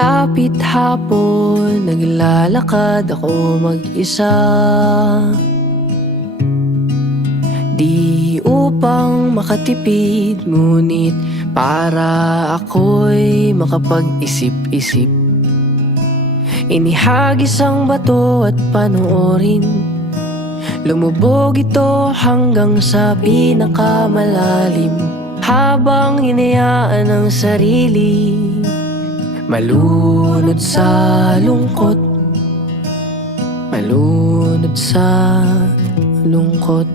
Lapit hapon, naglalakad ako mag-isa. Di upang makatipid, ngunit para ako'y makapag-isip-isip. Inihagis ang bato at panoorin, lumubog ito hanggang sa pinakamalalim. Habang hinayaan ang sarili malunod sa lungkot, malunod sa lungkot.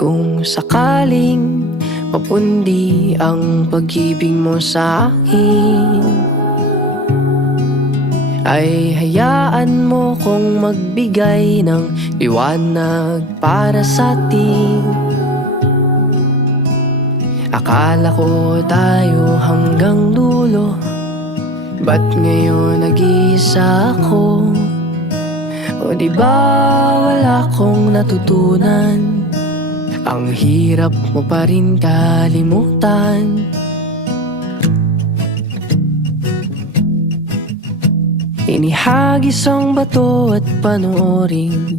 Kung sakaling papundi ang pag-ibig mo sa akin, ay hayaan mo kong magbigay ng liwanag para sa atin. Akala ko tayo hanggang dulo, ba't ngayon nag-iisa ako? O di ba wala kong natutunan? Ang hirap mo pa rin kalimutan. Inihagis ang bato at panoorin,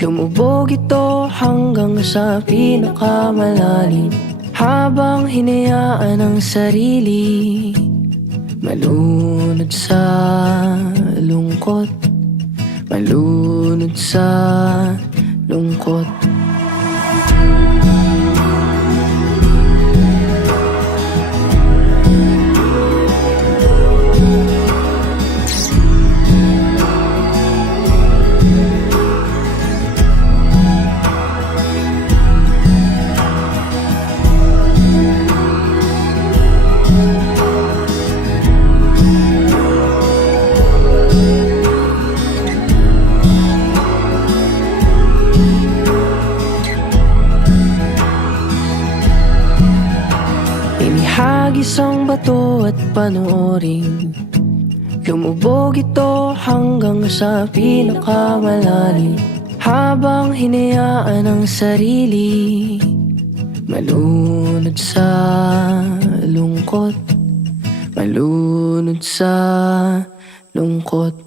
lumubog ito hanggang sa pinakamalalim. Habang hinayaan ang sarili malunod sa lungkot, malunod sa lungkot. Inihagis ang bato at panoorin, lumubog ito hanggang sa pinakamalalim. Habang hinayaan ang sarili malunod sa lungkot, malunod sa lungkot.